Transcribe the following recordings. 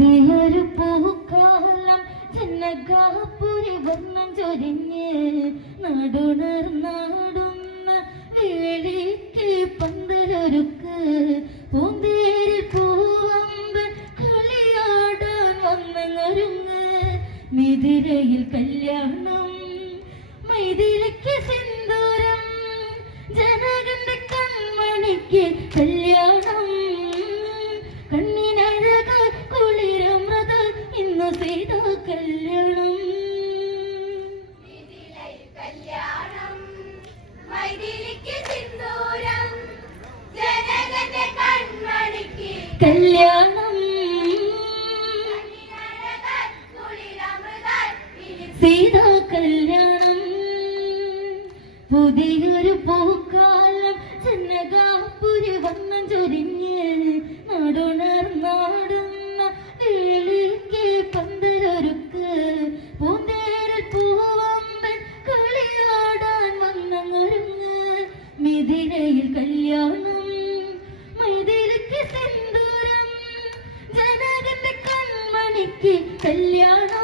പുതിയൊരു പൂക്കാലം ജനകാപുരി വർണം ചൊരിഞ്ഞ് നടുണർന്നാടുന്ന വേളിക്ക് പന്തലൊരുക്ക്. പൂന്തേരിൽ പൂവമ്പ് കളിയാടാൻ വന്നങ്ങൊരുങ്ങ്. മിതിരയിൽ കല്യാണം മൈതിലിക്ക് സിന്ദൂരം കല്യാണം. സീത കല്യാണം. പുതിയൊരു പൂക്കാലം ചെന്നകാപ്പുരി വണ്ണം ചൊരിഞ്ഞ് നടുണർന്നാടുന്ന വേളിക്ക് പന്തലൊരുക്ക്. പൂന്തേരിൽ പൂവമ്പൻ കളിയാടാൻ വന്നങ്ങൊരുങ്ങ്. മിഥിലയിൽ കല്യാണം Diana.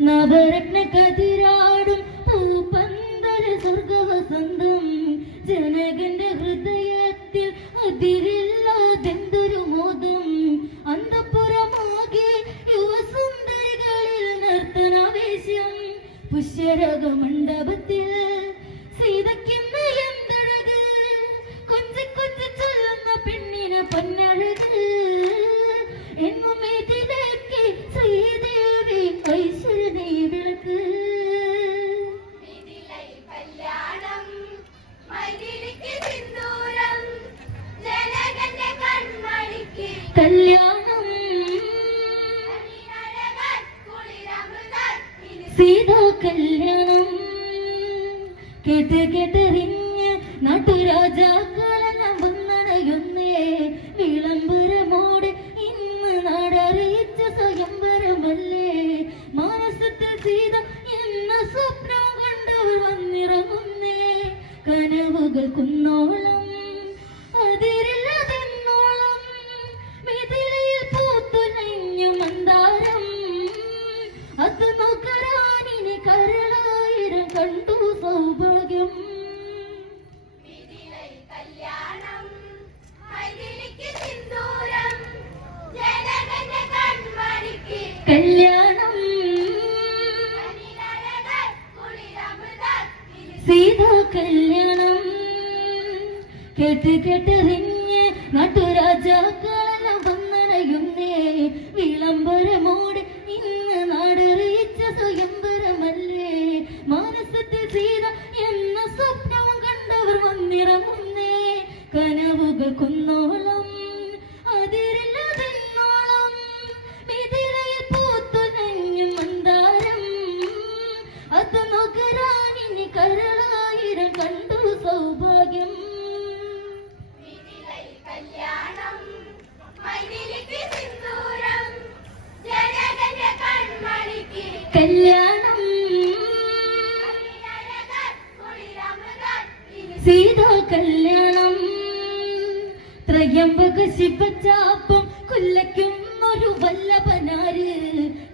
നവരത്ന കനവുകൾ കുന്നോളം അതിരില്ലതെന്നോളം മിഥിലയിൽ പൂത്തുലഞ്ഞു മന്ദാരം. അത് നോക്കരാനിനി കരളായിരം കണ്ടു സൗഭാഗ്യം. കല്യാണം കല്യാണം കേട്ട് കേട്ടറിഞ്ഞ് നാട്ടുരാജാക്കളെല്ലാം വന്നണയുന്നേ. വിളംബരമോട് ഇന്ന് നാടറിയിച്ച സ്വയംവരമല്ലേ. മാനസത്തിൽ സീത എന്ന സ്വപ്നവും കണ്ടവർ വന്നിറങ്ങുന്നേ. കനവുകൾ കുന്നോളം കരളായിരം കണ്ടു സൗഭാഗ്യം. കല്യാണം. ത്രയംബക ശിവചാപ്പം കൊല്ലയ്ക്കും ഒരു വല്ലഭനാര്.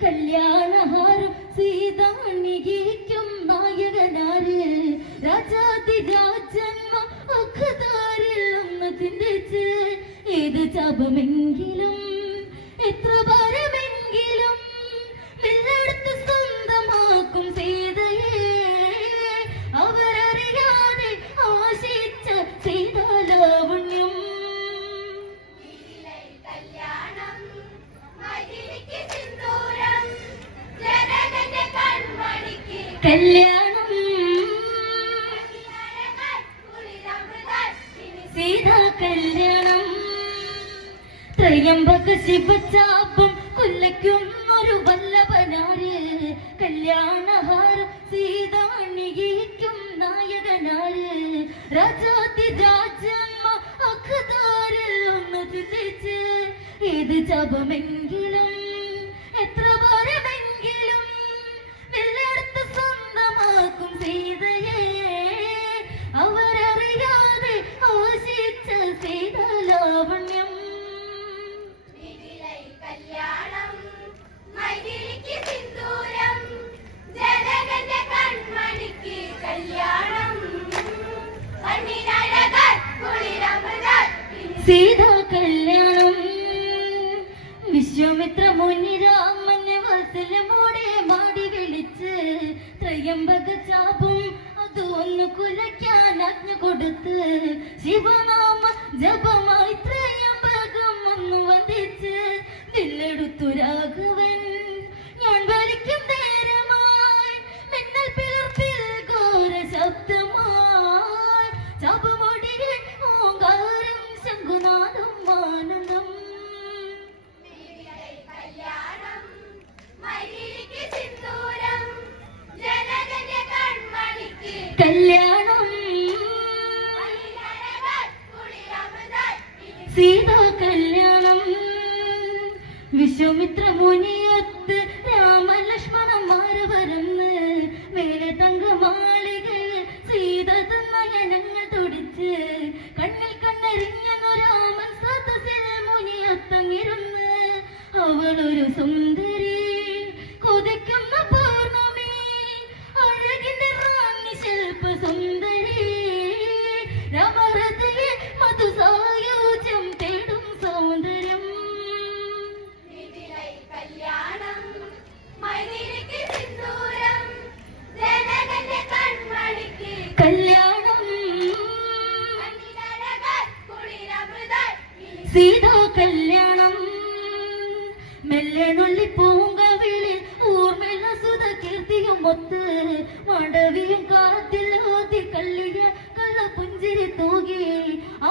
കല്യാണഹാരം സീതാണിക്കും നായകനാര്. രാജാതിരാജന്മ അഖതാരിൽ ഒന്ന് ചിന്തിച്ച് ഏത് ചാപമെങ്കിലും എത്ര ഭാരമെങ്കിലും ത്രയംബക ശിവചാപം കുല്ലയ്ക്കും ഒരു വല്ലഭനാര്. കല്യാണഹാരം സീതാണിക്കും നായകനാര്. രാജാതി രാജമ്മ അഖദാരിൽ ഒന്ന് ചിന്തിച്ച് ഏത് ജപമെങ്കിലും എത്ര ഭാരമെങ്കിലും വെല്ലെടുത്ത് സ്വന്തമാക്കും കൊടുത്ത് ശിവനാമ ജപമായി ത്രയംബകം ഒന്ന് വന്ദിച്ച് വില്ലെടുത്തു രാഘവൻ. ഞാൻ വരയ്ക്കും നേരമായി മിന്നൽ പിളർപ്പിൽ ഘോര ശബ്ദമായി. ചാപമൊടിയെ ഓങ്കാരം ശംഖുനാഥം ആനന്ദം. കല്യാണം വിശ്വമിത്ര മുനിയൊത്ത് രാമലക്ഷ്മണന്മാര് വരന്ന് മേലെ തങ്കമാളികയിൽ സീത നയനങ്ങൾ തുടിച്ച് കണ്ണിൽ കണ്ണരിഞ്ഞു രാമൻ സദസ്സിൽ മുനിയൊത്തങ്ങിരുന്ന് അവളൊരു സുന്ദരി മെല്ലെ നുള്ളി പൂങ്കവിളിൽ ഊർമിള സുത കീർത്തിയും ഒത്ത് മടവിയും കാത്തിൽ ഓതി കള്ളിയ കള്ള പുഞ്ചിരി തൂകി. ആ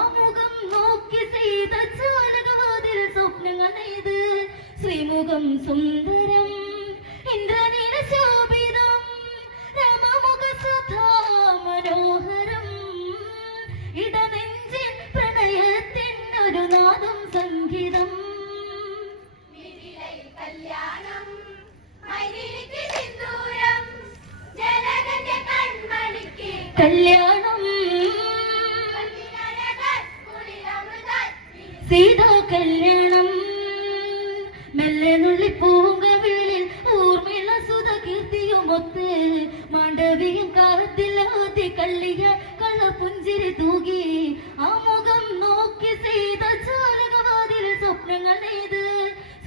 നോക്കി ചെയ്ത ചാലകവാതിൽ സ്വപ്നങ്ങൾ നെയ്ത്. ശ്രീമുഖം സുന്ദരം ഇന്ദ്രനീല ശോഭിതം രാമമുഖ സദാ മനോഹരം. ഇടനെഞ്ചിൻ പ്രണയത്തിൻ ഒരു നാദം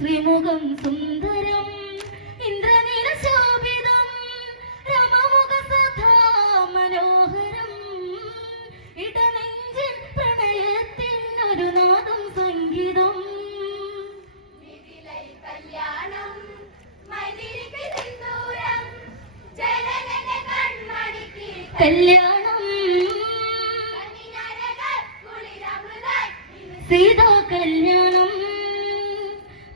ശ്രീമുഖം സുന്ദരം ഇന്ദ്രനീല ശോഭിതം രമമുഖ സദാ മനോഹരം. ഇടനെഞ്ചിൻ പ്രണയത്തിൻ ഒരു നാദം സംഗീതം. കല്യാണം കല്യാണം. സീതാ കല്യാണം.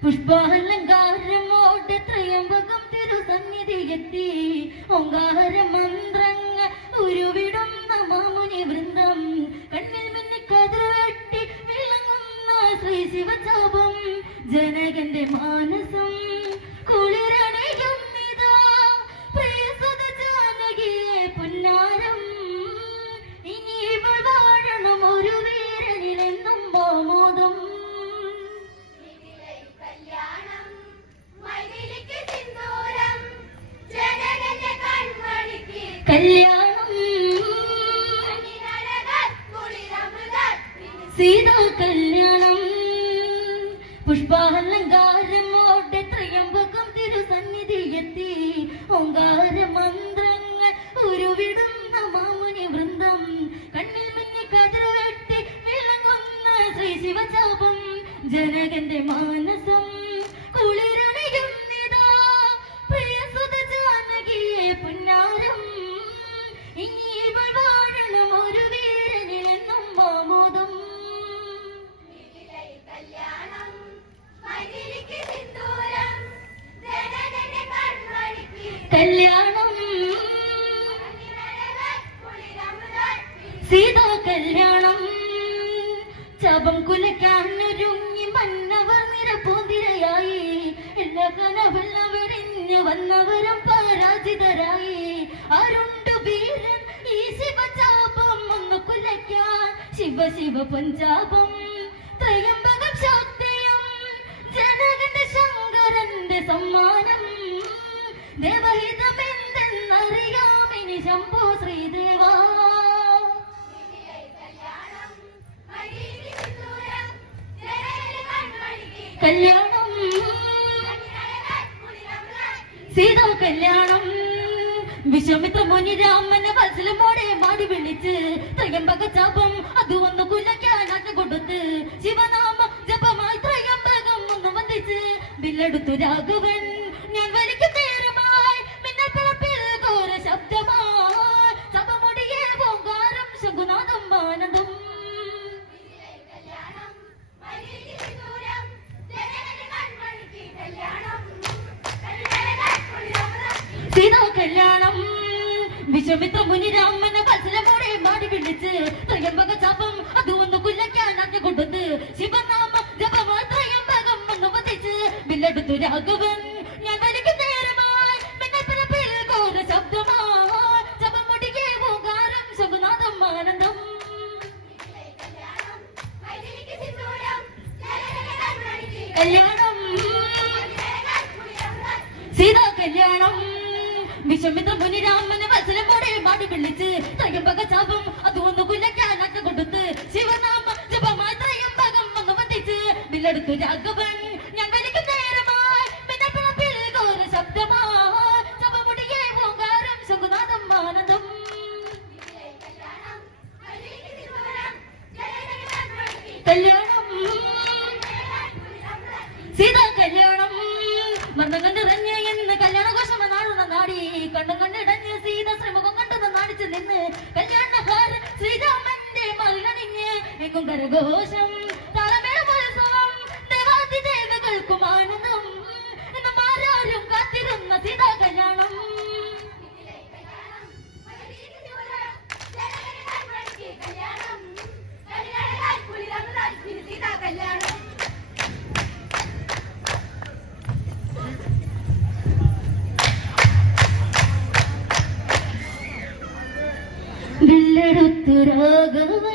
പുഷ്പാലങ്കാരമോടെ ത്രയംബകം തിരുസന്നിധി സന്നിധിയെത്തി ഓങ്കാര മന്ത്രങ്ങൾ ഉരുവിടുന്ന മാമുനി വൃന്ദം. കണ്ണിൽ മിന്നിക്കതിർവെട്ടി വിളങ്ങുന്ന ശ്രീ ശിവചാപം ജനകന്റെ മാനസം തിരുസന്നിധിയെത്തി ഓങ്കാര മന്ത്രങ്ങൾ ഉരുവിടുന്ന മാമുനി വൃന്ദം. കണ്ണിൽ മിന്നി കതിർവെട്ടി വിളങ്ങുന്ന ശ്രീ ശിവചാപം ജനകന്റെ മാനസം കല്യാണം. സീതാ കല്യാണം. ചപം കുലയ്ക്കാനൊരുങ്ങി മന്നവർ നിരപ്പോതിരയായി എല്ലാ കനവെല്ലാം വെടിഞ്ഞു വന്നവരും പരാജിതരായി. അരുണ്ടു വീരൻ ഈ ശിവചാപം ഒന്ന് കുലയ്ക്കാൻ. ശിവ ശിവ പഞ്ചാപം മുനി രാമനെ വത്സലമോടെ മാടി വിളിച്ച് ത്രയംബക ജപം അത് ഒന്ന് കുലയ്ക്കാനാട്ട് കൊടുത്ത് ശിവനാമ ജപമായി ത്രയംബകം ഒന്ന് വന്ദിച്ച് ബില്ലെടുത്തു രാഘവൻ വിശ്വമിത്ര മുനി രാമനെ മോടി മാടി പിടിച്ച് ത്രയംബക വിശ്വമിത്ര മുനി രാമന് വത്സലമോടെ മാടി വിളിച്ച് ത്രയംബക ചാപം അതൊന്ന് കുലക്കാനൊക്കെ കൊടുത്ത് ശിവനാമ ജപമായി ത്രയംബകം ഒന്ന് വന്ദിച്ച് ബില്ലെടുത്തു രാഘവൻ. ഞാൻ വലിക്കും നേരമായി മിന്നൽ പിളപ്പിൽ ഘോര ശബ്ദമായി ജപമുടിയെ ഓങ്കാരം ശംഖുനാഥം ആനന്ദം. കല്യാണം. സീതാ കല്യാണം. മരണങ്ങൾ നിറഞ്ഞ് നാടി കണ്ണു കണ്ണിടഞ്ഞ് സീത ശ്രീമുഖം കണ്ടത് നാടിച്ചു നിന്ന്. കല്യാണഹാര ശ്രീരാമന്റെ മല്ലണിഞ്ഞ് എങ്കും കരഘോഷം രാഘവൻ